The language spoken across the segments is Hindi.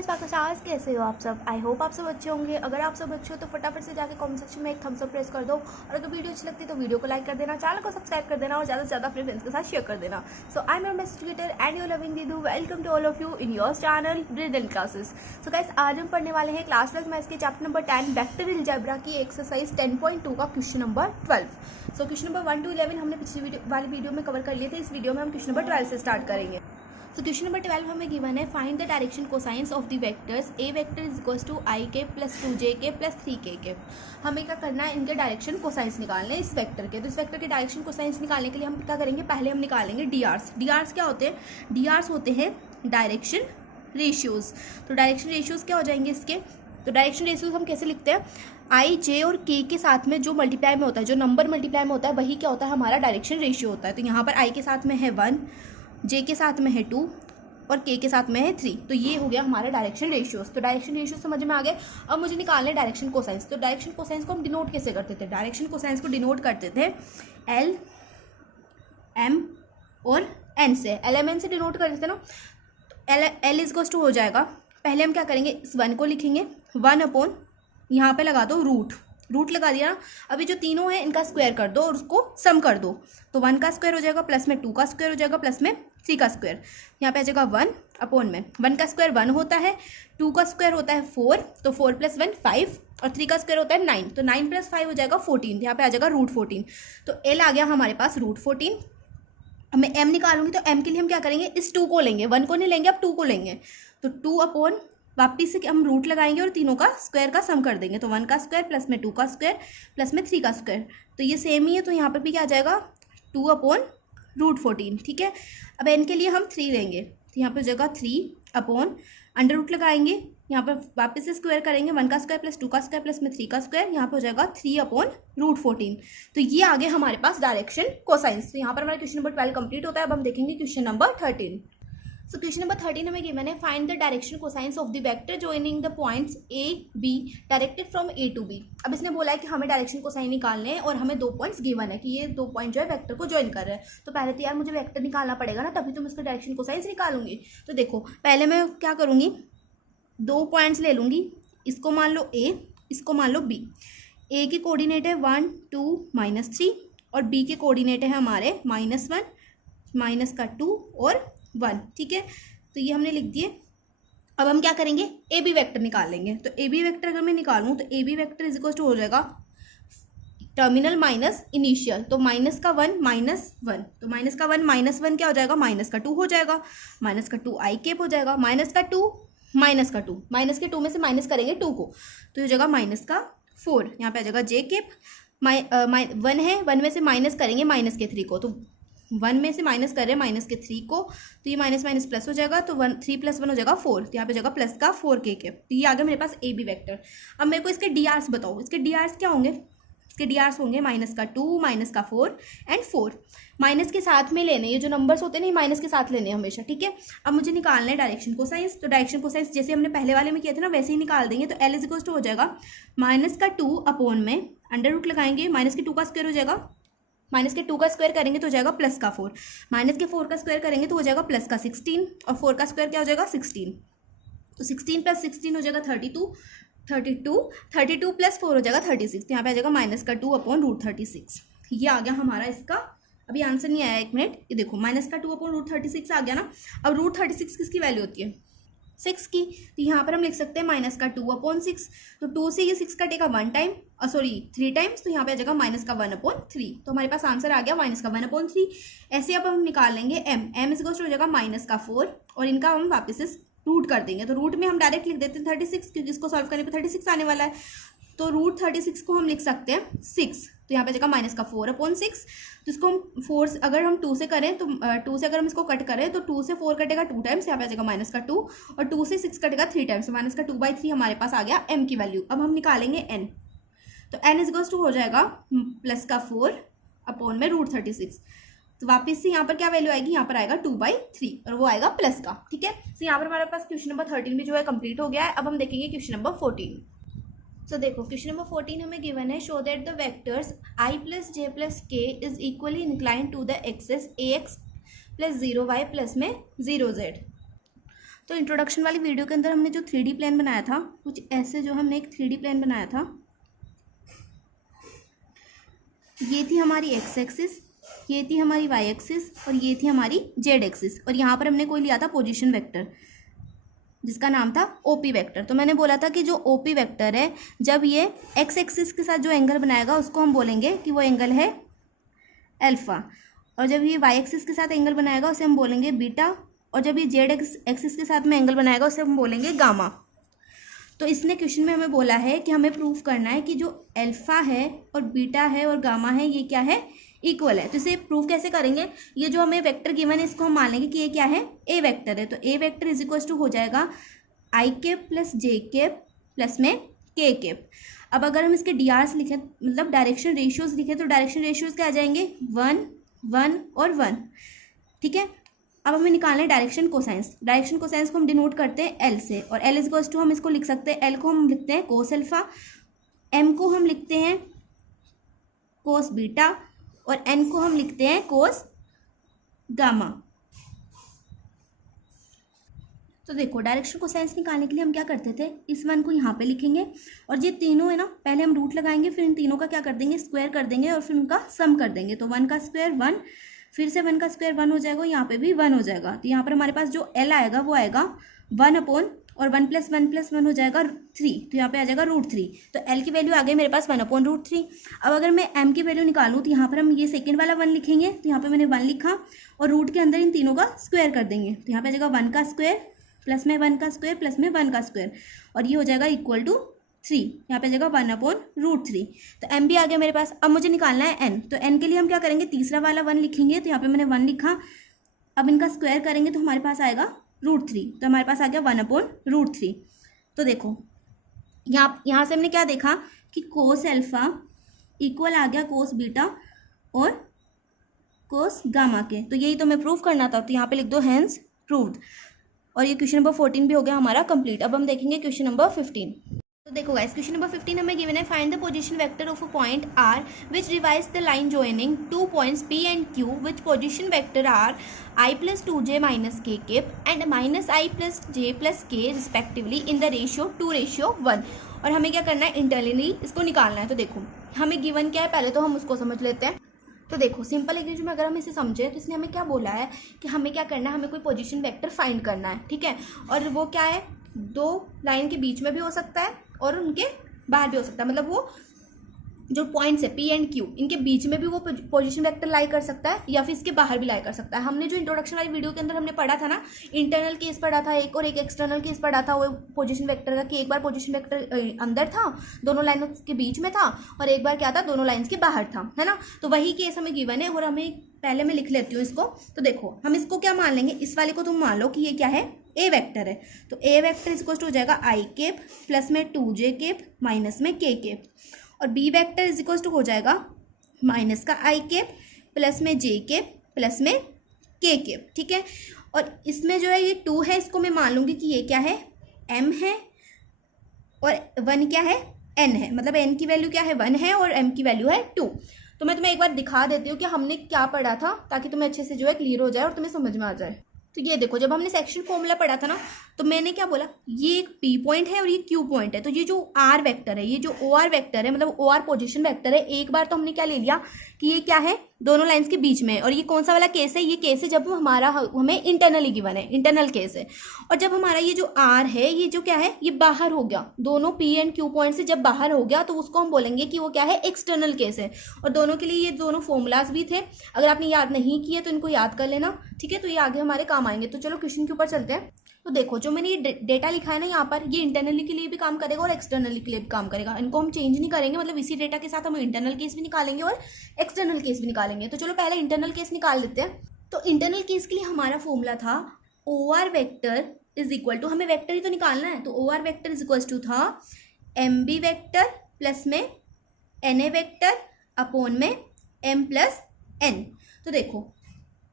गाइस पाकिस्तान, कैसे हो आप सब। आई होप आप सब अच्छे होंगे। अगर आप सब अच्छे हो तो फटाफट से जाके कमेंट सेक्शन में एक थम्स अप प्रेस कर दो, और अगर वीडियो अच्छी लगती है तो वीडियो को लाइक कर देना, चैनल को सब्सक्राइब कर देना और ज़्यादा से ज़्यादा अपने फ्रेंड्स के साथ शेयर कर देना। So I am your maths teacher and you loving Didu. Welcome to all of you in your channel bridal classes. So guys आज हम पढ़ने वाले हैं क्लास 12 मैथ्स के चैप्टर नंबर 10 वेक्टर अलजेब्रा की एक्सरसाइज 10.2 का question number 12। So question number 1 to 11 हमने पिछली वाली वीडियो में कवर कर लिए थे। इस वीडियो में हम क्वेश्चन नंबर 12 से स्टार्ट करेंगे। सो क्वेश्चन नंबर 12 हमें गिवन है, find the direction cosines of the vectors A vector is equals to I K plus 2j के प्लस 3k के। हमें क्या करना है, इनके डायरेक्शन कोसाइंस निकालने इस वेक्टर के। तो इस वेक्टर के डायरेक्शन कोसाइंस निकालने के लिए हम क्या करेंगे, पहले हम निकालेंगे डीआरस। डीआरस क्या होते हैं, डीआरस होते हैं डायरेक्शन रेशियोज। तो डायरेक्शन रेशियोज क्या हो जाएंगे इसके, तो डायरेक्शन रेशियोज हम कैसे लिखते हैं, आई जे और के के साथ में जो मल्टीप्लाई में होता है, जो नंबर मल्टीप्लाई में होता है वही क्या होता है, हमारा डायरेक्शन रेशियो होता है। तो यहाँ पर आई के साथ में है 1, जे के साथ में है 2 और के के साथ में है 3। तो ये हो गया हमारा डायरेक्शन रेशियोज। तो डायरेक्शन रेशियोज समझ में आ गए। अब मुझे निकालना है डायरेक्शन कोसाइंस। तो डायरेक्शन कोसाइंस को हम डिनोट कैसे करते थे, डायरेक्शन कोसाइंस को डिनोट करते थे एल एम और एन से। एल एम एन से डिनोट करते थे ना। तो एल इज गोस टू हो जाएगा, पहले हम क्या करेंगे, इस 1 को लिखेंगे 1 अपॉन, यहाँ पे लगा दो रूट लगा दिया ना। अभी जो तीनों है इनका स्क्वायर कर दो और उसको सम कर दो। तो 1 का स्क्वायर हो जाएगा, प्लस में 2 का स्क्वायर हो जाएगा, प्लस में 3 का स्क्वायर। यहाँ पे आ जाएगा 1 अपॉन में 1 का स्क्वायर 1 होता है, 2 का स्क्वायर होता है 4, तो 4 + 1 5 और 3 का स्क्वायर होता है 9। तो 9 + 5 हो जाएगा 14। यहाँ पे आ जाएगा √14। तो एल आ गया हमारे पास √14। अब मैं एम निकालूंगी, तो एम के लिए हम क्या करेंगे, इस 2 को लेंगे, 1 को नहीं लेंगे, अब 2 को लेंगे। तो 2 अपॉन, वापिस से हम रूट लगाएंगे और तीनों का स्क्वायर का सम कर देंगे। तो 1 का स्क्वायर प्लस में 2 का स्क्वायर प्लस में 3 का स्क्वायर, तो ये सेम ही है। तो यहाँ पर भी क्या आ जाएगा 2 अपॉन √14। ठीक है। अब एन के लिए हम 3 लेंगे, तो यहाँ पर हो जाएगा 3 अपॉन, अंडर रूट लगाएंगे, यहाँ पर वापस से स्क्वायर करेंगे, 1 का स्क्वायर प्लस 2 का स्क्वायर प्लस में 3 का स्क्वायर, यहाँ पर हो जाएगा 3 अपॉन √14। तो ये आगे हमारे पास डायरेक्शन कोसाइंस। तो यहाँ पर हमारा क्वेश्चन नंबर 12 कंप्लीट होता है। अब हम देखेंगे question number 13। So question number 13 हमें गिवन है, find the direction cosines of the vector joining the points A B directed from A to B. अब इसने बोला है कि हमें डायरेक्शन कोसाइन निकालने हैं और हमें 2 पॉइंट्स गिवन है कि ये 2 पॉइंट जो है वेक्टर को ज्वाइन कर रहे हैं। तो पहले तो यार मुझे वेक्टर निकालना पड़ेगा ना, तभी तो मैं उसका डायरेक्शन कोसाइंस निकालूंगी। तो देखो पहले मैं क्या करूँगी, 2 पॉइंट्स ले लूँगी, इसको मान लो ए, इसको मान लो बी। ए के कोऑर्डिनेट है 1 2 -3 और बी के कोऑर्डिनेट है हमारे -1 -2 और 1। ठीक है, तो ये हमने लिख दिए। अब हम क्या करेंगे, ए बी वैक्टर निकाल लेंगे। तो ए बी वैक्टर अगर मैं निकालूं तो A B vector is equal to हो जाएगा टर्मिनल माइनस इनिशियल। तो -1 -1, तो -1 क्या हो जाएगा, -2 हो जाएगा, -2 आई केप हो जाएगा, -2 माइनस के 2 में से माइनस करेंगे 2 को, तो हो जाएगा -4। यहाँ पे आ जाएगा जे केप, 1 है, 1 में से माइनस करेंगे -3 को, तो 1 में से माइनस कर रहे हैं -3 को, तो ये माइनस माइनस प्लस हो जाएगा, तो 3 + 1 हो जाएगा 4। तो यहाँ पे जाएगा प्लस का 4k के। तो ये आ गया मेरे पास ए बी वैक्टर। अब मेरे को इसके डीआरस बताओ, इसके डीआरस क्या होंगे, इसके डीआरस होंगे -2 -4 एंड 4। माइनस के साथ में लेने, ये जो नंबर्स होते हैं ना माइनस के साथ लेने हमेशा। ठीक है। अब मुझे निकालना है डायरेक्शन कोसाइंस। तो डायरेक्शन कोसाइंस जैसे हमने पहले वाले में किया था ना, वैसे ही निकाल देंगे। तो एल इज इक्वल टू हो जाएगा -2 अपॉन में अंडर रूट लगाएंगे, -2 का स्क्वायर हो जाएगा, -2 का स्क्वायर करेंगे तो हो जाएगा +4, -4 का स्क्वायर करेंगे तो हो जाएगा +16 और 4 का स्क्वायर क्या हो जाएगा 16। तो 16 + 16 हो जाएगा 32 + 4 हो जाएगा 36। तो यहाँ पे आ जाएगा -2 अपॉन √36। ये आ गया हमारा इसका। अभी आंसर नहीं आया, 1 मिनट, ये देखो -2 अपॉन √36 आ गया ना। अब √36 किसकी वैल्यू होती है, 6 की। तो यहाँ पर हम लिख सकते हैं -2 अपॉन 6। तो 2 से ये 6 कटेगा 1 टाइम, 3 टाइम्स, तो यहाँ पे आ जाएगा -1 अपॉन 3। तो हमारे पास आंसर आ गया -1 अपॉन 3। ऐसे अब हम निकाल लेंगे एम इज इक्वल टू हो जाएगा -4 और इनका हम वापस से रूट कर देंगे। तो रूट में हम डायरेक्ट लिख देते हैं 36, क्योंकि इसको सॉल्व करने पर 36 आने वाला है। तो √36 को हम लिख सकते हैं 6। तो यहाँ पे जाएगा -4 अपॉन 6। तो इसको हम 4 अगर हम 2 से करें तो 2 से अगर हम इसको कट करें तो 2 से 4 कटेगा 2 टाइम्स, यहाँ पे आ जाएगा -2 और 2 से 6 कटेगा 3 टाइम्स, -2/3 हमारे पास आ गया एम की वैल्यू। अब हम निकालेंगे एन। तो एन इज इक्वल टू हो जाएगा +4 अपॉन में √36। तो वापस से यहाँ पर क्या वैल्यू आएगी, यहाँ पर आएगा 2/3 और वो आएगा प्लस का। ठीक है। तो यहाँ पर हमारे पास क्वेश्चन नंबर 13 भी जो है कंप्लीट हो गया है। अब हम देखेंगे क्वेश्चन नंबर 14। तो देखो क्वेश्चन नंबर 14 हमें गिवन है, show that the vectors i + j + k is equally incline to the axes ax + 0y + में 0z। तो इंट्रोडक्शन वाली वीडियो के अंदर हमने जो 3D प्लेन बनाया था, कुछ ऐसे जो हमने एक 3D प्लेन बनाया था, ये थी हमारी एक्स एक्सिस, ये थी हमारी वाई एक्सिस और ये थी हमारी जेड एक्सिस। और यहाँ पर हमने कोई लिया था पोजीशन वेक्टर जिसका नाम था ओपी वेक्टर। तो मैंने बोला था कि जो ओपी वेक्टर है, जब ये एक्स एक्सिस के साथ जो एंगल बनाएगा उसको हम बोलेंगे कि वो एंगल है अल्फा, और जब ये वाई एक्सिस के साथ एंगल बनाएगा उसे हम बोलेंगे बीटा, और जब ये जेड एक्सिस के साथ में एंगल बनाएगा उसे हम बोलेंगे गामा। तो इसने क्वेश्चन में हमें बोला है कि हमें प्रूफ करना है कि जो अल्फा है और बीटा है और गामा है ये क्या है, इक्वल है। तो इसे प्रूफ कैसे करेंगे, ये जो हमें वेक्टर गिवन है इसको हम मान लेंगे कि ये क्या है, ए वेक्टर है। तो A vector is equal to हो जाएगा I cap plus J cap plus में के केप। अब अगर हम इसके डीआरस लिखें, मतलब डायरेक्शन रेशियोज लिखें, तो डायरेक्शन रेशियोज क्या आ जाएंगे, 1 1 और 1, ठीक है। अब हमें निकालना है डायरेक्शन कोसाइंस। डायरेक्शन कोसाइंस को हम डिनोट करते हैं एल से, और एल इज इक्वल टू हम इसको लिख सकते हैं, एल को हम लिखते हैं कोस अल्फा, एम को हम लिखते हैं कोस बीटा और एन को हम लिखते हैं कोस गामा। तो देखो डायरेक्शन कोसाइंस निकालने के लिए हम क्या करते थे, इस वन को यहाँ पे लिखेंगे और ये तीनों है ना, पहले हम रूट लगाएंगे, फिर इन तीनों का क्या कर देंगे, स्क्वायर कर देंगे और फिर उनका सम कर देंगे। तो 1 का स्क्वायर 1, फिर से 1 का स्क्वायर 1 हो जाएगा, यहाँ पे भी 1 हो जाएगा। तो यहाँ पर हमारे पास जो एल आएगा वो आएगा 1 अपॉन, और 1 + 1 + 1 हो जाएगा 3, तो यहाँ पे आ जाएगा √3। तो एल की वैल्यू आ गई मेरे पास 1 अपॉन √3। अब अगर मैं एम की वैल्यू निकालूँ तो यहाँ पर हम ये सेकेंड वाला 1 लिखेंगे, तो यहाँ पे मैंने 1 लिखा और रूट के अंदर इन तीनों का स्क्वायर कर देंगे। तो यहाँ पे आ जाएगा 1 का स्क्वायर प्लस में 1 का स्क्वायर प्लस में 1 का स्क्वायर, और ये हो जाएगा इक्वल टू 3, यहाँ पे आ जाएगा 1 अपॉन √3। तो एम भी आ गया मेरे पास। अब मुझे निकालना है एन, तो एन के लिए हम क्या करेंगे, तीसरा वाला 1 लिखेंगे, तो यहाँ पे मैंने 1 लिखा। अब इनका स्क्वायर करेंगे तो हमारे पास आएगा √3, तो हमारे पास आ गया 1 अपॉन √3। तो देखो यहाँ से हमने क्या देखा कि कोस अल्फा इक्वल आ गया कोस बीटा और कोस गामा के। तो यही तो हमें प्रूव करना था, तो यहाँ पे लिख दो हैंस प्रूव्ड। और ये क्वेश्चन नंबर 14 भी हो गया हमारा कंप्लीट। अब हम देखेंगे क्वेश्चन नंबर 15। तो देखो गाइस, क्वेश्चन नंबर 15 हमें गिवन है, find the position vector of a point r which divides the line joining two points P and Q, which position vector are I + 2j - k cap and -I + j + k respectively in the ratio 2:1। और हमें क्या करना है, इंटरनली इसको निकालना है। तो देखो हमें गिवन क्या है, पहले तो हम उसको समझ लेते हैं। तो देखो सिंपल इक्वेशन में अगर हम इसे समझे तो इसने हमें क्या बोला है कि हमें क्या करना है, हमें कोई पोजीशन वेक्टर फाइंड करना है, ठीक है। और वो क्या है, 2 लाइन के बीच में भी हो सकता है और उनके बाहर भी हो सकता है, मतलब वो जो पॉइंट्स है P एंड Q इनके बीच में भी वो पोजीशन वेक्टर लाई कर सकता है या फिर इसके बाहर भी लाई कर सकता है। हमने जो इंट्रोडक्शन वाली वीडियो के अंदर हमने पढ़ा था ना, इंटरनल केस पढ़ा था एक और एक एक्सटर्नल केस पढ़ा था वो पोजीशन वेक्टर का, कि एक बार पोजीशन वेक्टर अंदर था, दोनों लाइनों के बीच में था, और एक बार क्या था, दोनों लाइन्स के बाहर था, है ना। तो वही केस हमें गिवन है, और हमें पहले मैं लिख लेती हूँ इसको। तो देखो हम इसको क्या मान लेंगे, इस वाले को तुम मान लो कि ये क्या है, ए वेक्टर है। तो A vector is equal to हो जाएगा आई केप प्लस में 2j केप माइनस में k केप, और B vector is equal to हो जाएगा माइनस का आई केप प्लस में j केप प्लस में k केप, ठीक है। और इसमें जो है ये 2 है, इसको मैं मान लूँगी कि ये क्या है, m है, और 1 क्या है, n है, मतलब n की वैल्यू क्या है, 1 है और m की वैल्यू है 2। तो मैं तुम्हें एक बार दिखा देती हूँ कि हमने क्या पढ़ा था, ताकि तुम्हें अच्छे से जो है क्लियर हो जाए और तुम्हें समझ में आ जाए। तो ये देखो, जब हमने सेक्शन फॉर्मूला पढ़ा था ना, तो मैंने क्या बोला, ये एक P पॉइंट है और ये Q पॉइंट है। तो ये जो R वेक्टर है, ये जो OR वेक्टर है, मतलब OR पोजीशन वेक्टर है, एक बार तो हमने क्या ले लिया कि ये क्या है, दोनों लाइंस के बीच में। और ये कौन सा वाला केस है, ये केस है जब हमारा हमें इंटरनली गिवन है, इंटरनल केस है। और जब हमारा ये जो R है, ये जो क्या है, ये बाहर हो गया, दोनों P एंड Q पॉइंट से जब बाहर हो गया तो उसको हम बोलेंगे कि वो क्या है, एक्सटर्नल केस है। और दोनों के लिए ये दोनों फॉर्मूलाज भी थे, अगर आपने याद नहीं किए तो इनको याद कर लेना, ठीक है। तो ये आगे हमारे काम आएंगे। तो चलो क्वेश्चन के ऊपर चलते हैं। तो देखो जो मैंने ये डेटा लिखा है ना यहाँ पर, ये इंटरनली के लिए भी काम करेगा और एक्सटर्नली के लिए भी काम करेगा। इनको हम चेंज नहीं करेंगे, मतलब इसी डेटा के साथ हम इंटरनल केस भी निकालेंगे और एक्सटर्नल केस भी निकालेंगे। तो चलो पहले इंटरनल केस निकाल लेते हैं। तो इंटरनल केस के लिए हमारा फॉर्मूला था OR vector is equal to, हमें वेक्टर ही तो निकालना है, तो OR vector is equal to था MB वेक्टर प्लस में NA वेक्टर अपॉन में M प्लस N। तो देखो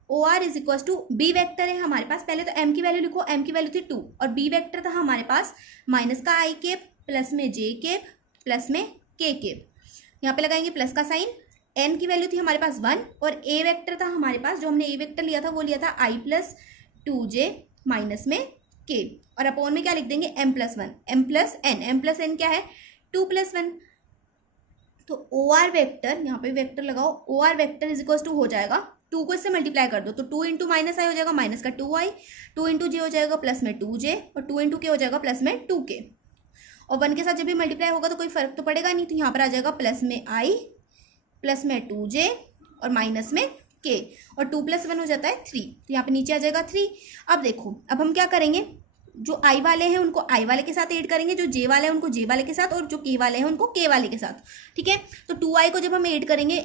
OR is equal to B vector है हमारे पास, पहले तो M की वैल्यू लिखो, M की वैल्यू थी 2, और बी वेक्टर था हमारे पास माइनस का आई केप प्लस में j केप प्लस में k केप, यहाँ पे लगाएंगे प्लस का साइन। N की वैल्यू थी हमारे पास 1, और A वेक्टर था हमारे पास, जो हमने A वेक्टर लिया था वो लिया था I + 2j माइनस में के, और अपोन में क्या लिख देंगे m plus one, m plus n क्या है 2 प्लस 1। तो ओ आर वेक्टर, यहाँ पे वेक्टर लगाओ, O R vector is equal to हो जाएगा 2 को इससे मल्टीप्लाई कर दो तो 2 इंटू माइनस आई हो जाएगा, माइनस का 2i, 2 इंटू जे हो जाएगा प्लस में 2j, और 2 इंटू के हो जाएगा प्लस में 2k। और 1 के साथ जब भी मल्टीप्लाई होगा तो कोई फर्क तो पड़ेगा नहीं, तो यहाँ पर आ जाएगा प्लस में i प्लस में 2j और माइनस में k, और 2 प्लस 1 हो जाता है 3, तो यहाँ पे नीचे आ जाएगा 3। अब देखो, अब हम क्या करेंगे, जो i वाले हैं उनको i वाले के साथ ऐड करेंगे, जो j वाले हैं उनको j वाले के साथ, और जो k वाले हैं उनको k वाले के साथ, ठीक है। तो 2i को जब हम ऐड करेंगे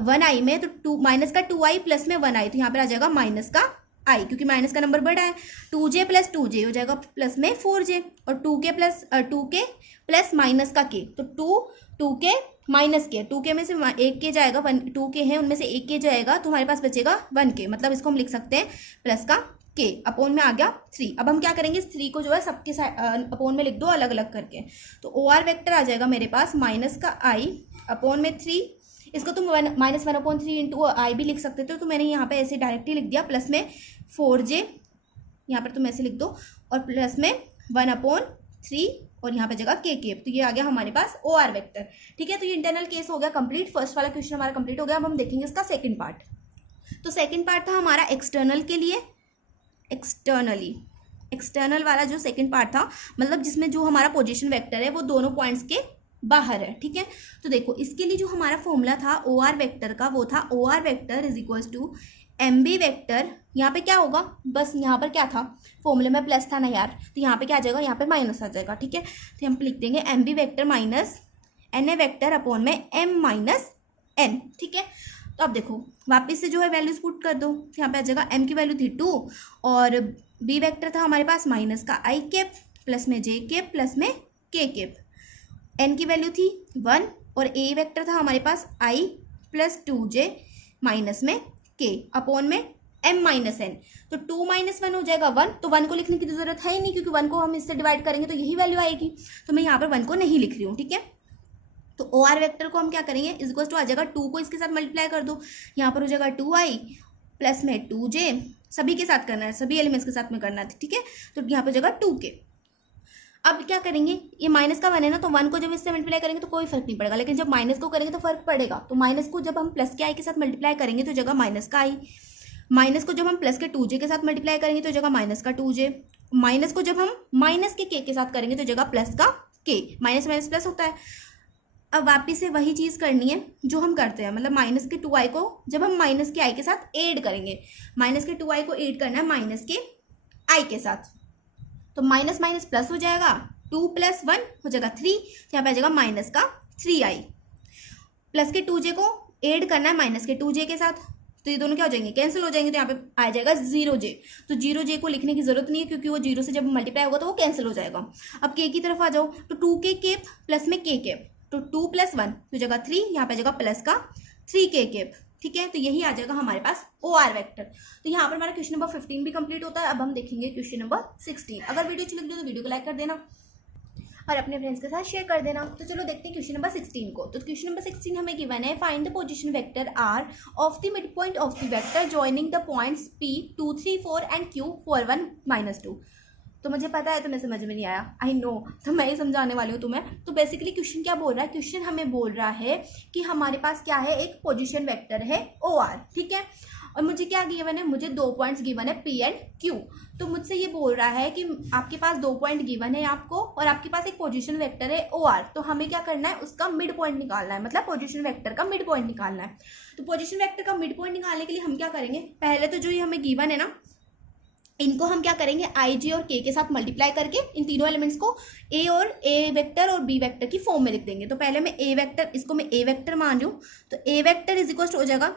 1i में तो 2 माइनस का 2i प्लस में 1i, तो यहाँ पर आ जाएगा माइनस का i, क्योंकि माइनस का नंबर बड़ा है। 2j प्लस 2j हो जाएगा प्लस में 4j, और 2k प्लस माइनस का k, तो 2k माइनस के, 2k में से 1k जाएगा, 2k है उनमें से 1k जाएगा, तो हमारे पास बचेगा 1k, मतलब इसको हम लिख सकते हैं प्लस का k, अपोन में आ गया 3। अब हम क्या करेंगे, 3 को जो है सबके अपोन में लिख दो अलग अलग करके, तो ओ आर वेक्टर आ जाएगा मेरे पास माइनस का i अपोन में 3, इसको तुम माइनस 1/3 इंटू आई भी लिख सकते थे, तो मैंने यहाँ पे ऐसे डायरेक्टली लिख दिया, प्लस में 4j, यहाँ पर तुम ऐसे लिख दो, और प्लस में 1/3 और यहाँ पे जगह के, तो ये आ गया हमारे पास ओ आर वेक्टर, ठीक है। तो ये इंटरनल केस हो गया कंप्लीट, फर्स्ट वाला क्वेश्चन हमारा कंप्लीट हो गया। अब हम देखेंगे इसका सेकंड पार्ट। तो सेकंड पार्ट था हमारा एक्सटर्नल के लिए, एक्सटर्नल वाला जो सेकंड पार्ट था, मतलब जिसमें जो हमारा पोजीशन वेक्टर है वो दोनों पॉइंट्स के बाहर है, ठीक है। तो देखो, इसके लिए जो हमारा फॉर्मूला था ओ आर वेक्टर का, वो था O R vector is equals to M B vector, यहाँ पे क्या होगा, बस यहाँ पर क्या था, फॉर्मूले में प्लस था ना यार, तो यहाँ पे क्या आ जाएगा, यहाँ पे माइनस आ जाएगा, ठीक है। तो हम लिख देंगे M B vector minus N A vector upon में एम माइनस एन, ठीक है। तो अब देखो, वापस से जो है वैल्यूज पुट कर दो, यहाँ पे आ जाएगा एम की वैल्यू थी 2, और बी वेक्टर था हमारे पास माइनस का आई केप प्लस में जे केप प्लस में के केप, एन की वैल्यू थी 1, और ए वेक्टर था हमारे पास आई प्लस 2j माइनस में के अपॉन में m माइनस एन, तो 2 माइनस 1 हो जाएगा 1, तो 1 को लिखने की जरूरत है ही नहीं, क्योंकि 1 को हम इससे डिवाइड करेंगे तो यही वैल्यू आएगी, तो मैं यहाँ पर 1 को नहीं लिख रही हूँ, ठीक है। तो ओ आर वेक्टर को हम क्या करेंगे, इज इक्वल टू आ जाएगा 2 को इसके साथ मल्टीप्लाई कर दो, यहाँ पर हो जाएगा 2i प्लस में 2j, सभी के साथ करना है, सभी एलिमेंट्स के साथ में करना है, ठीक है। तो यहाँ पर हो जाएगा 2k। अब क्या करेंगे, ये माइनस का 1 है ना, तो 1 को जब इससे मल्टीप्लाई करेंगे तो कोई फर्क नहीं पड़ेगा, लेकिन जब माइनस को करेंगे तो फर्क पड़ेगा। तो माइनस को जब हम प्लस के आई के साथ मल्टीप्लाई करेंगे तो जगह माइनस का आई, माइनस को जब हम प्लस के 2j के साथ मल्टीप्लाई करेंगे तो जगह माइनस का 2j, माइनस को जब हम माइनस के k के साथ करेंगे तो जगह प्लस का k, माइनस माइनस प्लस होता है। अब वापिस से वही चीज़ करनी है जो हम करते हैं, मतलब माइनस के 2i को जब हम माइनस के i के साथ ऐड करेंगे, माइनस के 2i को ऐड करना है माइनस के i के साथ, तो माइनस माइनस प्लस हो जाएगा, 2 प्लस 1 हो जाएगा 3, यहाँ पे आ जाएगा माइनस का 3i, प्लस के 2j को ऐड करना है माइनस के 2j के साथ, तो ये दोनों क्या हो जाएंगे, कैंसिल हो जाएंगे, तो यहाँ पे आ जाएगा 0j, तो 0j को लिखने की जरूरत नहीं है, क्योंकि वो 0 से जब मल्टीप्लाई होगा तो वो कैंसिल हो जाएगा। अब k की तरफ आ जाओ, तो 2k केप प्लस में k केप, तो 2 प्लस 1 तो जगह 3, यहाँ पे आ जाएगा प्लस का 3k केप, ठीक है। तो यही आ जाएगा हमारे पास ओ आर वेक्टर। तो यहाँ पर हमारा क्वेश्चन नंबर 15 भी कंप्लीट होता है। अब हम देखेंगे क्वेश्चन नंबर 16। अगर वीडियो अच्छी लगी हो तो वीडियो को लाइक कर देना और अपने फ्रेंड्स के साथ शेयर कर देना। तो चलो देखते हैं क्वेश्चन नंबर 16 को। तो क्वेश्चन नंबर 16 हमें गिवन है, find the position vector R of the mid point of the vector joining the points P 2 3 4 and Q 4 1 -2। तो मुझे पता है तुम्हें समझ में नहीं आया, आई नो, तो मैं ही समझाने वाली हूँ तुम्हें। तो बेसिकली क्वेश्चन क्या बोल रहा है, क्वेश्चन हमें बोल रहा है कि हमारे पास क्या है, एक पोजीशन वेक्टर है OR, ठीक है। और मुझे क्या गिवन है, मुझे 2 पॉइंट्स गिवन है P एंड Q। तो मुझसे ये बोल रहा है कि आपके पास 2 पॉइंट गिवन है आपको, और आपके पास एक पोजीशन वेक्टर है OR। तो हमें क्या करना है, उसका मिड पॉइंट निकालना है, मतलब पोजीशन वेक्टर का मिड पॉइंट निकालना है। तो पोजीशन वेक्टर का मिड पॉइंट निकालने के लिए हम क्या करेंगे, पहले तो जो ये हमें गिवन है ना, इनको हम क्या करेंगे, i j और k के साथ मल्टीप्लाई करके इन तीनों एलिमेंट्स को a वेक्टर और b वेक्टर की फॉर्म में लिख देंगे। तो पहले मैं a वेक्टर, इसको मैं a वेक्टर मान रही हूँ, तो a वेक्टर इज इक्वल हो जाएगा।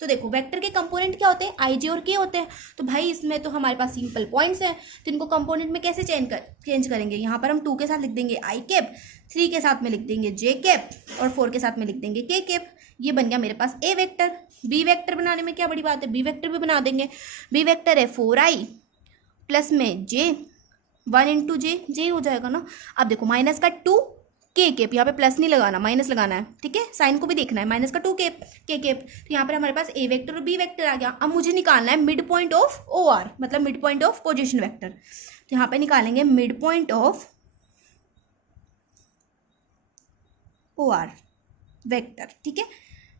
तो देखो वेक्टर के कंपोनेंट क्या होते हैं, i j और k होते हैं। तो भाई इसमें तो हमारे पास सिंपल पॉइंट्स हैं, तो इनको कंपोनेंट में कैसे चेंज करेंगे, यहाँ पर हम 2 के साथ लिख देंगे i कैप, 3 के साथ में लिख देंगे j कैप, और 4 के साथ में लिख देंगे k कैप। ये बन गया मेरे पास a वेक्टर। b वेक्टर बनाने में क्या बड़ी बात है, b वेक्टर भी बना देंगे। b वेक्टर है 4i प्लस में j, 1 इंटू जे हो जाएगा ना। अब देखो माइनस का 2 के केप, यहाँ पे प्लस नहीं लगाना, माइनस लगाना है, ठीक है, साइन को भी देखना है, माइनस का 2 केप के केप। तो यहाँ पर हमारे पास a वेक्टर और b वेक्टर आ गया। अब मुझे निकालना है मिड पॉइंट ऑफ OR, मतलब mid point of position vector. तो यहाँ पे निकालेंगे mid point of O R vector, ठीक है।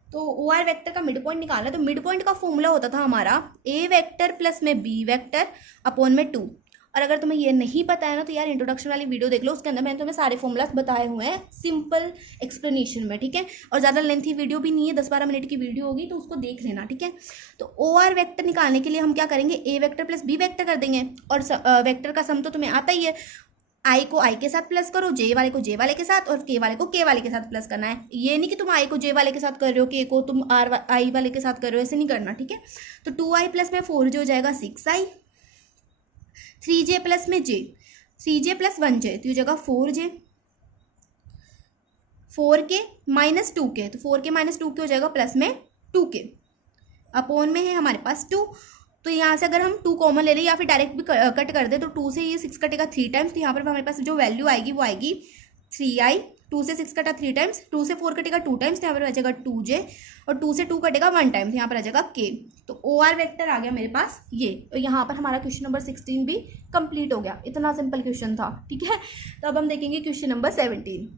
तो ओ आर वेक्टर का मिड पॉइंट निकालना है। तो मिड पॉइंट का फॉर्मूला होता था हमारा ए वेक्टर प्लस में बी वेक्टर अपॉन में 2। और अगर तुम्हें ये नहीं पता है ना तो यार इंट्रोडक्शन वाली वीडियो देख लो, उसके अंदर मैंने तुम्हें सारे फॉर्मूलाज बताए हुए हैं सिंपल एक्सप्लेनेशन में, ठीक है। और ज़्यादा लेंथी वीडियो भी नहीं है, 10-12 मिनट की वीडियो होगी, तो उसको देख लेना, ठीक है। तो ओ आर वेक्टर निकालने के लिए हम क्या करेंगे, ए वेक्टर प्लस बी वेक्टर कर देंगे। और वेक्टर का सम तो तुम्हें आता ही है, आई को आई के साथ प्लस करो, जे वाले को जे वाले के साथ, और के वाले को के वाले के साथ प्लस करना है। ये नहीं कि तुम आई को जे वाले के साथ कर रहे हो, के को तुम आई वाले के साथ कर रहे हो, ऐसे नहीं करना, ठीक है। तो 2i प्लस में 4j हो जाएगा 6i, 3j प्लस में j, 3j प्लस 1j तो ये जगह 4j, 4k माइनस 2k, तो 4k माइनस 2k हो जाएगा प्लस में 2k, अपॉन में है हमारे पास 2। तो यहाँ से अगर हम 2 कॉमन ले लें या फिर डायरेक्ट भी कट कर दे तो 2 से ये 6 कटेगा 3 टाइम्स, तो यहाँ पर हमारे पास जो वैल्यू आएगी वो आएगी 3i। 2 से 6 कटा 3 टाइम्स, 2 से 4 कटेगा 2 टाइम्स, तो यहाँ पर आ जाएगा 2j, और 2 से 2 कटेगा 1 टाइम, तो यहाँ पर आ जाएगा k। तो ओ आर वेक्टर आ गया मेरे पास ये। तो यहाँ पर हमारा क्वेश्चन नंबर 16 भी कंप्लीट हो गया। इतना सिंपल क्वेश्चन था, ठीक है। तो अब हम देखेंगे क्वेश्चन नंबर 17।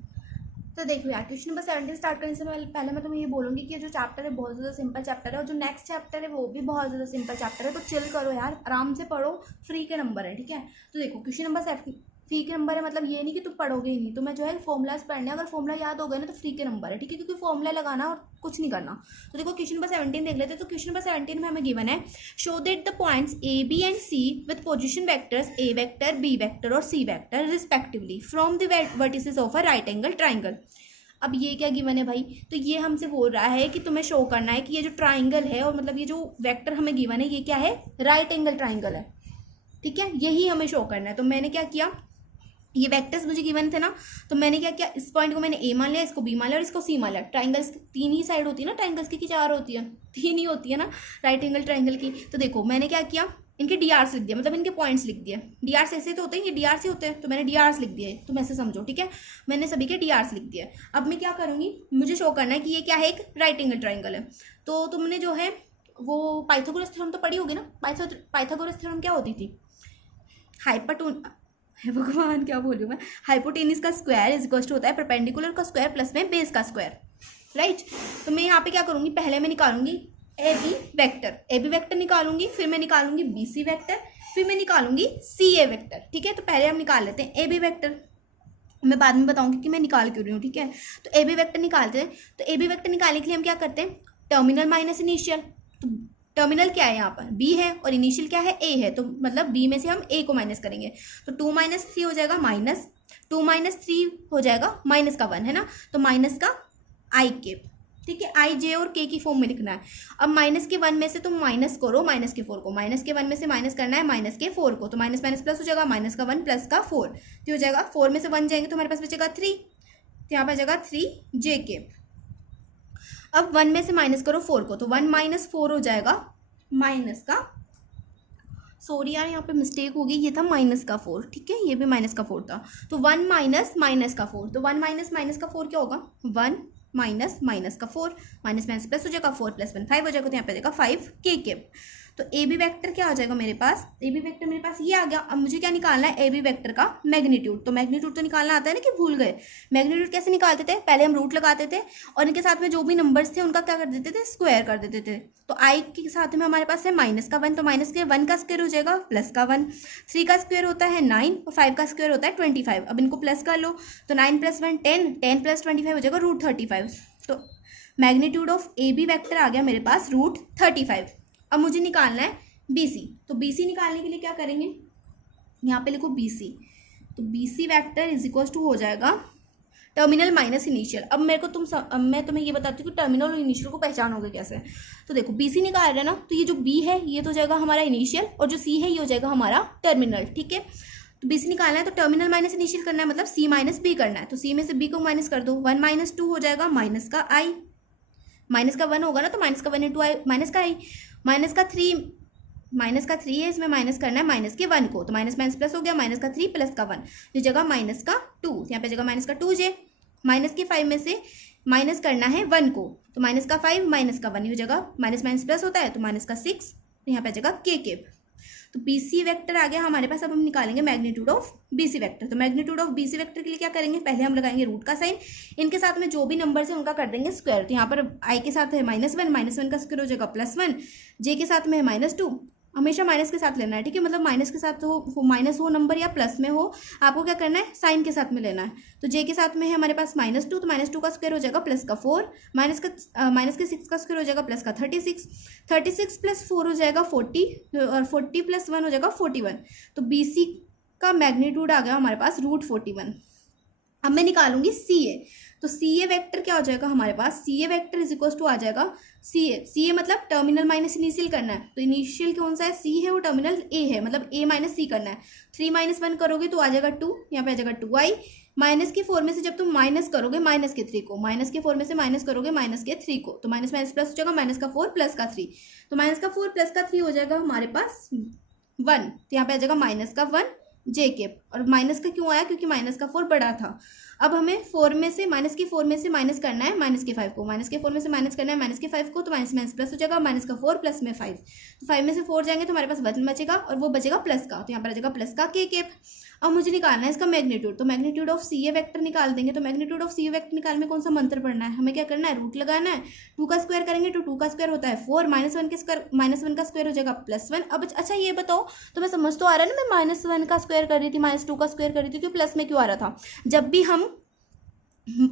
तो देखो यार, क्वेश्चन नंबर 17 स्टार्ट करने से पहले मैं तुम्हें ये बोलूँगी कि जो चैप्टर है बहुत ज़्यादा सिंपल चैप्टर है, और जो नेक्स्ट चैप्टर है वो भी बहुत ज़्यादा सिंपल चैप्टर है। तो चिल करो यार, आराम से पढ़ो, फ्री के नंबर है, ठीक है। तो देखो क्वेश्चन नंबर 7 फ्री के नंबर है, मतलब ये नहीं कि तुम पढ़ोगे ही नहीं, तुम्हें जो है फॉर्मुलाज पढ़ने, अगर फॉर्मुला याद हो गए ना तो फ्री के नंबर है, ठीक है, क्योंकि फॉर्मुला लगाना और कुछ नहीं करना। तो देखो क्वेश्चन नंबर 17 देख लेते हैं। तो क्वेश्चन नंबर 17 में हमें गिवन है, show that the points A B and C with position vectors A vector B vector और C vector respectively from the vertices of a right angle triangle. अब ये क्या गिवन है भाई, तो ये हमसे बोल रहा है कि तुम्हें शो करना है कि ये जो ट्राइंगल है, और मतलब ये जो वेक्टर हमें गिवन है ये क्या है, राइट एंगल ट्राइंगल है, ठीक है, यही हमें शो करना है। तो मैंने क्या किया, ये वेक्टर्स मुझे गिवन थे ना, तो मैंने क्या किया, इस पॉइंट को मैंने ए मान लिया, इसको बी मान लिया और इसको सी मान लिया। ट्राइंगल्स 3 ही साइड होती है ना ट्राइंगल्स की, कि 4 होती है, 3 ही होती है ना राइट एंगल ट्राइंगल की। तो देखो मैंने क्या किया, इनके डीआरस लिख दिया, मतलब इनके पॉइंट्स लिख दिए। डीआरस ऐसे तो होते हैं, ये डीआरस ही होते हैं, तो मैंने डीआरस लिख दिए, तुम ऐसे समझो, ठीक है। मैंने सभी के डीआरस लिख दिए। अब मैं क्या करूँगी, मुझे शो करना है कि ये क्या है, एक राइट एंगल ट्राइंगल है। तो तुमने जो है वो पाइथागोरस थ्योरम तो पढ़ी होगी ना। पाइथागोरस थ्योरम क्या होती थी, भगवान क्या बोल रही हूँ मैं, हाइपोटेनिस का स्क्वायर इज इक्वल टू होता है परपेंडिकुलर का स्क्वायर प्लस में बेस का स्क्वायर, राइट। तो मैं यहाँ पे क्या करूँगी, पहले मैं निकालूंगी ए बी वेक्टर निकालूंगी, फिर मैं निकालूंगी बी सी वेक्टर, फिर मैं निकालूंगी सी ए वेक्टर, ठीक है। तो पहले हम निकाल लेते हैं ए बी वेक्टर, मैं बाद में बताऊंगी कि मैं निकाल क्यों रही हूँ, ठीक है। तो ए बी वेक्टर निकालते हैं। तो ए बी वेक्टर निकालने के लिए हम क्या करते हैं, टर्मिनल माइनस इनिशियल। तो टर्मिनल क्या है यहाँ पर, बी है, और इनिशियल क्या है, ए है, तो मतलब बी में से हम ए को माइनस करेंगे। तो 2 - 3 हो जाएगा माइनस, 2 - 3 हो जाएगा माइनस का 1 है ना, तो माइनस का आई के, ठीक है, आई जे और के की फॉर्म में लिखना है। अब माइनस के 1 में से तुम माइनस करो माइनस के 4 को, माइनस के 1 में से माइनस करना है माइनस के 4 को, तो माइनस माइनस प्लस हो जाएगा, माइनस का 1 प्लस का 4, तो हो जाएगा 4 में से 1 जाएंगे तो हमारे पास बचेगा 3, तो यहाँ पर आ जाएगा 3 जे के। अब 1 में से माइनस करो 4 को, तो 1 - 4 हो जाएगा माइनस का, सॉरी यार यहाँ पे मिस्टेक हो गई, ये था माइनस का 4, ठीक है, ये भी माइनस का 4 था। तो 1 - माइनस का 4, तो 1 - माइनस का 4 क्या होगा, 1 - माइनस का 4, माइनस माइनस प्लस हो जाएगा, 4 + 1 5 हो जाएगा, तो यहाँ पे देगा 5 के। तो ए बी वेक्टर क्या आ जाएगा मेरे पास, ए बी वेक्टर मेरे पास ये आ गया। अब मुझे क्या निकालना है, ए बी वेक्टर का मैग्नीट्यूड। तो मैग्नीट्यूड तो निकालना आता है ना, कि भूल गए। मैग्नीट्यूड कैसे निकालते थे, पहले हम रूट लगाते थे और इनके साथ में जो भी नंबर्स थे उनका क्या कर देते थे, स्क्वायर कर देते थे। तो आई के साथ में हमारे पास है माइनस का 1, तो माइनस के 1 का स्क्वायर हो जाएगा प्लस का 1, 3 का स्क्वायर होता है 9 और 5 का स्क्वायर होता है 25। अब इनको प्लस कर लो, तो 9 + 1 10, 10 + 25 हो जाएगा √35। तो magnitude of A B vector आ गया मेरे पास √35। अब मुझे निकालना है बी सी। तो बी सी निकालने के लिए क्या करेंगे, यहाँ पे लिखो बी सी। तो B C vector is equal to हो जाएगा टर्मिनल माइनस इनिशियल। अब मेरे को अब मैं तुम्हें ये बताती हूँ कि टर्मिनल और इनिशियल को पहचानोगे कैसे। तो देखो बी सी निकाल रहे हैं ना, तो ये जो बी है ये तो हो जाएगा हमारा इनिशियल, और जो सी है ये हो जाएगा हमारा टर्मिनल, ठीक है। तो बी सी निकालना है तो टर्मिनल माइनस इनिशियल करना है, मतलब सी माइनस बी करना है। तो सी में से बी को माइनस कर दो, 1 - 2 हो जाएगा माइनस का आई, माइनस का 1 होगा ना, तो माइनस का 1 × आई माइनस का आई, माइनस का 3 है, इसमें माइनस करना है माइनस के 1 को, तो माइनस माइनस प्लस हो गया, माइनस का 3 प्लस का 1, ये जगह माइनस का 2, यहाँ पे जगह माइनस का 2j, माइनस के 5 में से माइनस करना है 1 को, तो माइनस का 5 माइनस का 1, ये जगह माइनस माइनस प्लस होता है, तो माइनस का 6, यहाँ पे जगह के। तो बी सी वेक्टर आ गया हमारे पास। अब हम निकालेंगे magnitude of B C vector. तो magnitude of B C vector के लिए क्या करेंगे, पहले हम लगाएंगे रूट का साइन, इनके साथ में जो भी नंबर है उनका कर देंगे स्क्वायर। तो यहाँ पर आई के साथ है -1 का स्क्वायर हो जाएगा +1, जे के साथ में है -2, हमेशा माइनस के साथ लेना है, ठीक है, मतलब माइनस के साथ हो, माइनस हो नंबर या प्लस में हो, आपको क्या करना है, साइन के साथ में लेना है। तो जे के साथ में है हमारे पास -2, तो -2 का स्क्वायर हो जाएगा +4, माइनस के 6 का स्क्वायर हो जाएगा +36, 36 + 4 हो जाएगा 40, और 40 + 1 हो जाएगा 41। तो बी सी का मैग्नीट्यूड आ गया हमारे पास √41। अब मैं निकालूंगी सी ए। तो सी ए वेक्टर क्या हो जाएगा हमारे पास, सी A vector is equal to आ जाएगा सी ए। सी ए मतलब टर्मिनल माइनस इनिशियल करना है, तो इनिशियल कौन सा है, सी है, वो टर्मिनल ए है, मतलब ए माइनस सी करना है। 3 - 1 करोगे तो आ जाएगा 2, यहाँ पे आ जाएगा 2i। माइनस के 4 में से जब तुम माइनस करोगे माइनस के 3 को, माइनस के 4 में से माइनस करोगे माइनस के 3 को, तो माइनस माइनस प्लस हो जाएगा, माइनस का 4 प्लस का 3, तो माइनस का 4 प्लस का 3 हो जाएगा हमारे पास 1। तो यहाँ पे आ जाएगा माइनस का 1 जे के, और माइनस का क्यों आया, क्योंकि माइनस का 4 बड़ा था। अब हमें 4 में से माइनस के 4 में से माइनस करना है माइनस के 5 को, माइनस के 4 में से माइनस करना है माइनस के 5 को, तो माइनस माइनस प्लस हो जाएगा, माइनस का 4 प्लस में 5, तो 5 में से 4 जाएंगे तो हमारे पास 1 बचेगा, और वो बचेगा प्लस का, तो यहाँ पर आ जाएगा प्लस का के केप। अब मुझे निकालना है इसका मैग्नीट्यूड, तो magnitude of C A vector निकाल देंगे। तो magnitude of C A vector निकालने में कौन सा मंत्र पढ़ना है, हमें क्या करना है, रूट लगाना है। 2 का स्क्वायर करेंगे तो 2 का स्क्वायर होता है 4, -1 के स्क्वायर, -1 का स्क्वायर हो जाएगा +1। अब अच्छा ये बताओ, तो मैं समझ तो आ रहा है ना, मैं -1 का स्क्वायर कर रही थी, -2 का स्क्वायर कर रही थी, क्यों प्लस में क्यों आ रहा था। जब भी हम,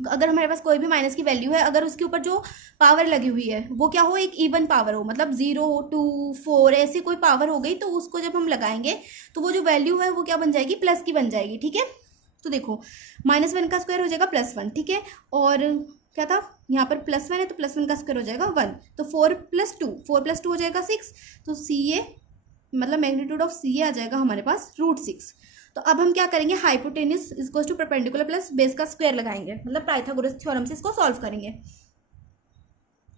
अगर हमारे पास कोई भी माइनस की वैल्यू है, अगर उसके ऊपर जो पावर लगी हुई है वो क्या हो, एक इवन पावर हो, मतलब 0, 2, 4 ऐसी कोई पावर हो गई, तो उसको जब हम लगाएंगे तो वो जो वैल्यू है वो क्या बन जाएगी, प्लस की बन जाएगी, ठीक है। तो देखो -1 का स्क्वायर हो जाएगा +1, ठीक है, और क्या था यहाँ पर +1 है, तो +1 का स्क्वायर हो जाएगा 1, तो 4 + 2 हो जाएगा 6। तो सी ए मतलब मैग्नीट्यूड ऑफ सी ए आ जाएगा हमारे पास √6। तो अब हम क्या करेंगे, hypotenuse equals to perpendicular plus base का स्क्वायर लगाएंगे, मतलब पाइथागोरस थ्योरम से इसको सॉल्व करेंगे।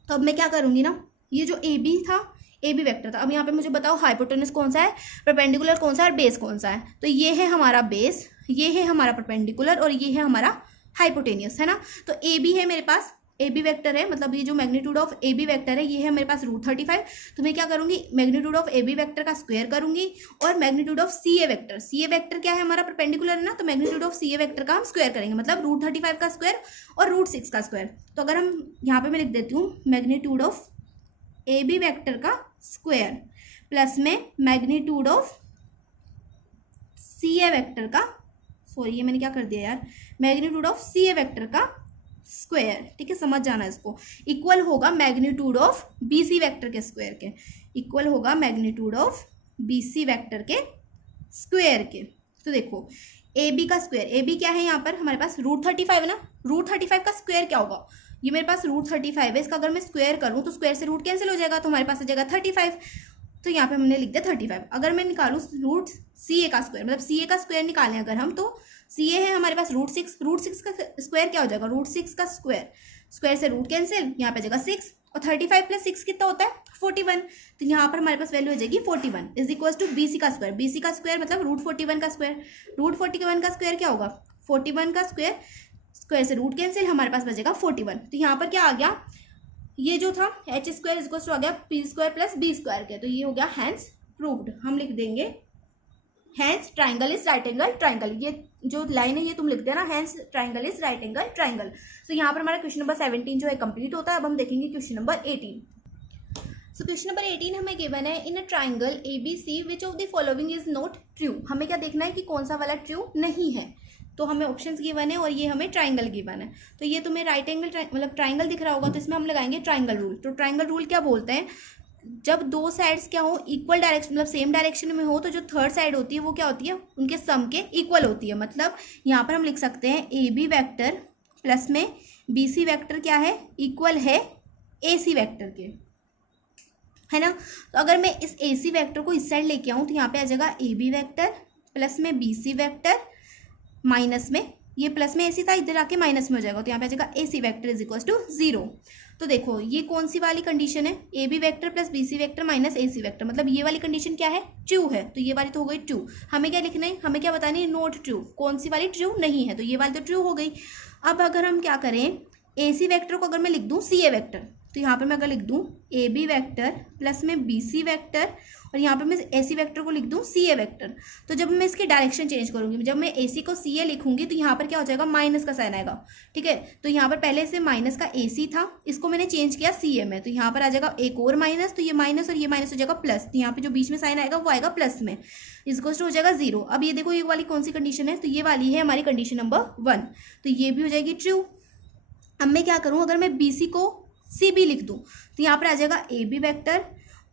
तो अब मैं क्या करूंगी ना, ये जो ए बी था, ए बी वेक्टर था, अब यहाँ पे मुझे बताओ हाइपोटेन्यूस कौन सा है, परपेंडिकुलर कौन सा है, और बेस कौन सा है। तो ये है हमारा बेस, ये है हमारा परपेंडिकुलर, और ये है हमारा हाइपोटेन्यूस, है ना। तो ए बी है मेरे पास, ए बी वेक्टर है, मतलब ये जो magnitude of A B vector है ये है मेरे पास √35। तो मैं क्या करूंगी, magnitude of A B vector का स्क्वायर करूंगी, और magnitude of C A vector, C A vector क्या है हमारा, परपेंडिकुलर है ना, तो magnitude of C A vector का हम स्क्वायर करेंगे, मतलब √35 का स्क्वायर और √6 का स्क्वायर। तो अगर हम यहाँ पे मैं लिख देती हूँ magnitude of A B vector का स्क्वायर प्लस में magnitude of C A vector का, सॉरी ये मैंने क्या कर दिया यार, magnitude of C A vector का स्क्वायर, ठीक है, समझ जाना इसको, इक्वल होगा magnitude of B C vector के स्क्वायर के, इक्वल होगा magnitude of B C vector के स्क्वायर के। तो देखो ए बी का स्क्वायर, ए बी क्या है यहाँ पर हमारे पास √35 है ना, √35 का स्क्वायर क्या होगा, ये मेरे पास √35 है, इसका अगर मैं स्क्वायर करूँ तो स्क्वायर से रूट कैंसिल हो जाएगा, तो हमारे पास आ जाएगा 35। तो यहाँ पे हमने लिख दिया 35। अगर मैं निकालूँ रूट सी ए का स्क्वायर, मतलब सी ए का स्क्वायर निकालें अगर हम, तो सी ए है हमारे पास √6 का स्क्वायर क्या हो जाएगा, √6 का स्क्वायर, स्क्वायर से रूट कैंसिल, यहाँ पे जाएगा 6, और 35 + 6 कितना होता है 41। तो यहाँ पर हमारे पास वैल्यू हो जाएगी 41 is equal to B C का स्क्वायर, बी सी का स्क्वायर मतलब √41 का स्क्वायर, √41 का स्क्वायर क्या होगा 41 का स्क्वायर, स्क्वायर से रूट कैंसिल, हमारे पास बचेगा 41। तो यहाँ पर क्या आ गया, ये जो था h² इज इक्वल टू आ गया p² + b² के, तो ये हो गया हैंस प्रूव्ड। हम लिख देंगे hence triangle is right angle triangle, ये जो लाइन है ये तुम लिख देना, hence triangle is right angle triangle. तो यहाँ पर हमारा क्वेश्चन नंबर 17 जो है कंप्लीट होता है। अब हम देखेंगे question number 18। So question number 18 हमें गिवन है, in a triangle ABC which of the following is not true. हमें क्या देखना है कि कौन सा वाला ट्रू नहीं है, तो हमें ऑप्शंस गिवन है और ये हमें ट्राइंगल गिवन है। तो ये तुम्हें राइट एंगल मतलब ट्राइंगल दिख रहा होगा, तो इसमें हम लगाएंगे ट्राइंगल रूल। तो ट्राइंगल रूल क्या बोलते हैं, जब दो साइड्स क्या हो इक्वल डायरेक्शन मतलब सेम डायरेक्शन में हो, तो जो थर्ड साइड होती है वो क्या होती है, उनके सम के इक्वल होती है। मतलब यहाँ पर हम लिख सकते हैं ए बी वैक्टर प्लस में बी सी वैक्टर क्या है, इक्वल है ए सी वैक्टर के, है ना। तो अगर मैं इस ए सी वैक्टर को इस साइड लेके आऊँ तो यहाँ पे आ जाएगा ए बी वैक्टर प्लस में बी सी वैक्टर माइनस में, ये प्लस में ए सी था इधर आके माइनस में हो जाएगा, तो यहाँ पे आ जाएगा A C vector is equal to 0। तो देखो ये कौन सी वाली कंडीशन है, A B vector plus B C vector minus A C vector, मतलब ये वाली कंडीशन क्या है, ट्रू है। तो ये वाली तो हो गई ट्रू। हमें क्या लिखना है, हमें क्या बतानी है, नॉट ट्रू, कौन सी वाली ट्रू नहीं है, तो ये वाली तो ट्रू हो गई। अब अगर हम क्या करें, ए सी वैक्टर को अगर मैं लिख दूँ सी ए वैक्टर, तो यहाँ पर मैं अगर लिख दूँ ए बी वैक्टर प्लस में बी सी वैक्टर और यहाँ पर मैं ए सी वैक्टर को लिख दूँ सी ए वैक्टर, तो जब मैं इसकी डायरेक्शन चेंज करूँगी, जब मैं ए सी को सी ए लिखूँगी तो यहाँ पर क्या हो जाएगा, माइनस का साइन आएगा। ठीक है, तो यहाँ पर पहले से माइनस का ए सी था, इसको मैंने चेंज किया सी ए में, तो यहाँ पर आ जाएगा एक और माइनस, तो ये माइनस और ये माइनस हो जाएगा प्लस, तो यहाँ पर जो बीच में साइन आएगा वो आएगा प्लस में, इसको हो जाएगा 0। अब ये देखो ये वाली कौन सी कंडीशन है, तो ये वाली है हमारी कंडीशन नंबर 1, तो ये भी हो जाएगी ट्रू। अब मैं क्या करूँ, अगर मैं बी सी को सी बी लिख दूँ तो यहाँ पर आ जाएगा ए बी वैक्टर,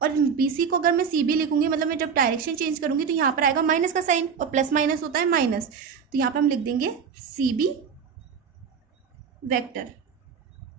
और बी सी को अगर मैं सी बी लिखूंगी मतलब मैं जब डायरेक्शन चेंज करूंगी तो यहाँ पर आएगा माइनस का साइन, और प्लस माइनस होता है माइनस, तो यहाँ पर हम लिख देंगे सी बी वैक्टर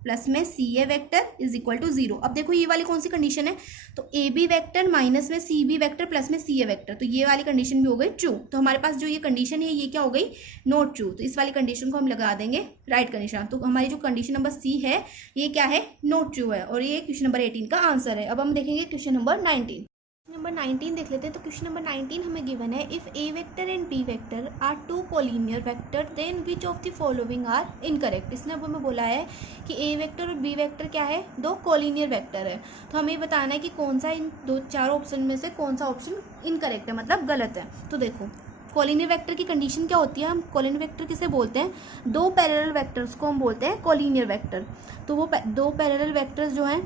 प्लस में सी ए वैक्टर इज इक्वल टू 0। अब देखो ये वाली कौन सी कंडीशन है, तो ए बी वैक्टर माइनस में सी बी वैक्टर प्लस में सी ए वैक्टर, तो ये वाली कंडीशन भी हो गई ट्रू। तो हमारे पास जो ये कंडीशन है ये क्या हो गई, नॉट ट्रू, तो इस वाली कंडीशन को हम लगा देंगे राइट कंडीशन। तो हमारी जो कंडीशन नंबर सी है ये क्या है, नॉट ट्रू है, और ये क्वेश्चन नंबर 18 का आंसर है। अब हम देखेंगे क्वेश्चन नंबर 19। नंबर 19 देख लेते हैं। तो क्वेश्चन नंबर 19 हमें गिवन है, if A vector and B vector are two collinear vector then which of the following are incorrect. इसने अब हमें बोला है कि ए वेक्टर और बी वेक्टर क्या है, दो कोलिनियर वेक्टर है, तो हमें बताना है कि कौन सा इन दो चारों ऑप्शन में से कौन सा ऑप्शन इनकरेक्ट है, मतलब गलत है। तो देखो कोलिनियर वेक्टर की कंडीशन क्या होती है, हम कोलिनियर वेक्टर किसे बोलते हैं, दो पैरेलल वेक्टर्स को हम बोलते हैं कोलिनियर वेक्टर। तो वो दो पैरेलल वेक्टर्स जो हैं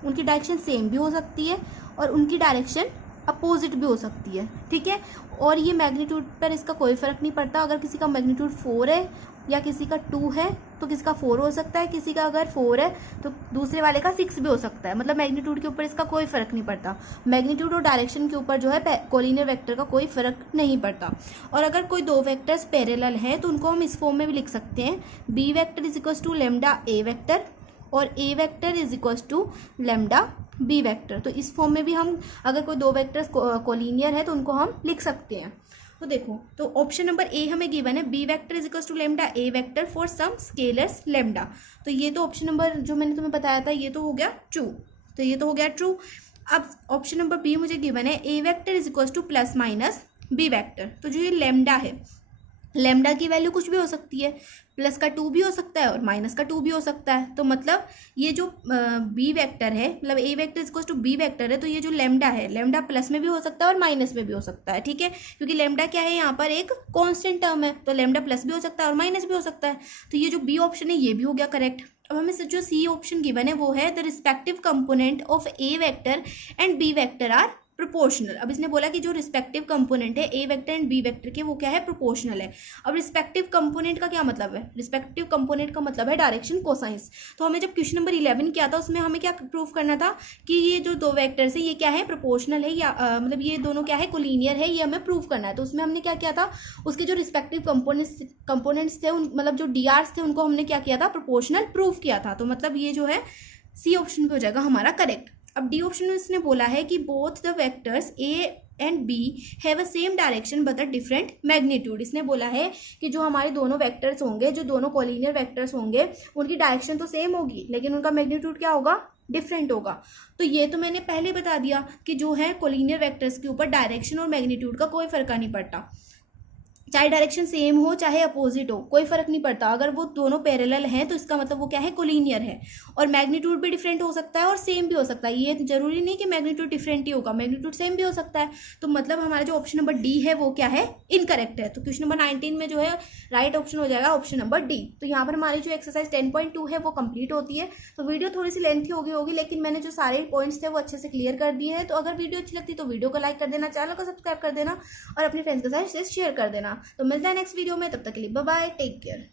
उनकी डायरेक्शन सेम भी हो सकती है और उनकी डायरेक्शन अपोजिट भी हो सकती है। ठीक है, और ये मैग्नीट्यूड पर इसका कोई फ़र्क नहीं पड़ता, अगर किसी का मैग्नीट्यूड 4 है या किसी का 2 है तो किसी का 4 हो सकता है, किसी का अगर 4 है तो दूसरे वाले का 6 भी हो सकता है, मतलब मैग्नीट्यूड के ऊपर इसका कोई फ़र्क नहीं पड़ता। मैग्नीट्यूड और डायरेक्शन के ऊपर जो है कोलिनियर वेक्टर का कोई फ़र्क नहीं पड़ता। और अगर कोई दो वेक्टर्स पैरेलल हैं तो उनको हम इस फॉर्म में भी लिख सकते हैं, B vector is equals to lambda A vector और A vector is equals to lambda B vector. तो इस फॉर्म में भी हम अगर कोई दो वेक्टर्स कोलिनियर है तो उनको हम लिख सकते हैं। तो देखो, तो ऑप्शन नंबर ए हमें गिवन है, B vector is equals to lambda A vector for some scalars lambda. तो ये तो ऑप्शन नंबर जो मैंने तुम्हें बताया था ये तो हो गया ट्रू, तो ये तो हो गया ट्रू। अब ऑप्शन नंबर बी मुझे गिवन है, A vector is equals to plus minus B vector. तो जो ये लेमडा है, लेमडा की वैल्यू कुछ भी हो सकती है, प्लस का 2 भी हो सकता है और माइनस का 2 भी हो सकता है। तो मतलब ये जो बी वेक्टर है, मतलब A vector equals to B vector है, तो ये जो लेमडा है, लेमडा प्लस में भी हो सकता है और माइनस में भी हो सकता है। ठीक है, क्योंकि लेमडा क्या है, यहाँ पर एक कांस्टेंट टर्म है, तो लेमडा प्लस भी हो सकता है और माइनस भी हो सकता है। तो ये जो बी ऑप्शन है ये भी हो गया करेक्ट। अब हमें जो सी ऑप्शन गिवन है वो है, the respective component of A vector and B vector are proportional. अब इसने बोला कि जो रिस्पेक्टिव कंपोनेंट है A vector and B vector के वो क्या है, प्रोपोर्शनल है। अब रिस्पेक्टिव कंपोनेंट का क्या मतलब है, रिस्पेक्टिव कंपोनेंट का मतलब है डायरेक्शन कोसाइंस। तो हमें जब क्वेश्चन नंबर 11 किया था उसमें हमें क्या प्रूव करना था कि ये जो दो वेक्टर्स है ये क्या है, प्रोपोर्शनल है, या मतलब ये दोनों क्या है, कोलिनियर है, ये हमें प्रूव करना है। तो उसमें हमने क्या किया था, उसके जो रिस्पेक्टिव कंपोनेंट्स थे मतलब जो डीआर्स थे उनको हमने क्या किया था, प्रोपोर्शनल प्रूव किया था। तो मतलब ये जो है सी ऑप्शन पे हो जाएगा हमारा करेक्ट। अब डी ऑप्शन में इसने बोला है कि both the vectors A and B have a same direction but a different magnitude. इसने बोला है कि जो हमारे दोनों वेक्टर्स होंगे, जो दोनों कोलिनियर वेक्टर्स होंगे, उनकी डायरेक्शन तो सेम होगी लेकिन उनका मैग्नीट्यूड क्या होगा, डिफरेंट होगा। तो ये तो मैंने पहले बता दिया कि जो है कोलिनियर वेक्टर्स के ऊपर डायरेक्शन और मैग्नीट्यूड का कोई फर्क नहीं पड़ता, चाहे डायरेक्शन सेम हो चाहे अपोजिट हो, कोई फर्क नहीं पड़ता। अगर वो दोनों पैरेलल हैं तो इसका मतलब वो क्या है, कोलिनियर है। और मैग्नीट्यूड भी डिफरेंट हो सकता है और सेम भी हो सकता है, ये जरूरी नहीं कि मैग्नीट्यूड डिफरेंट ही होगा, मैग्नीट्यूड सेम भी हो सकता है। तो मतलब हमारा जो ऑप्शन नंबर डी है वो क्या है, इनकरेक्ट है। तो क्वेश्चन नंबर 19 में जो है राइट ऑप्शन हो जाएगा ऑप्शन नंबर डी। तो यहाँ पर हमारी जो एक्सरसाइज 10.2 है वो कंप्लीट होती है। तो वीडियो थोड़ी सी लेंथी होगी लेकिन मैंने जो सारे पॉइंट्स थे वो अच्छे से क्लियर कर दिए हैं। तो अगर वीडियो अच्छी लगती है तो वीडियो को लाइक कर देना, चैनल को सब्सक्राइब कर देना और अपने फ्रेंड्स के साथ शेयर कर देना। तो मिलता है नेक्स्ट वीडियो में, तब तक के लिए बाय बाय, टेक केयर।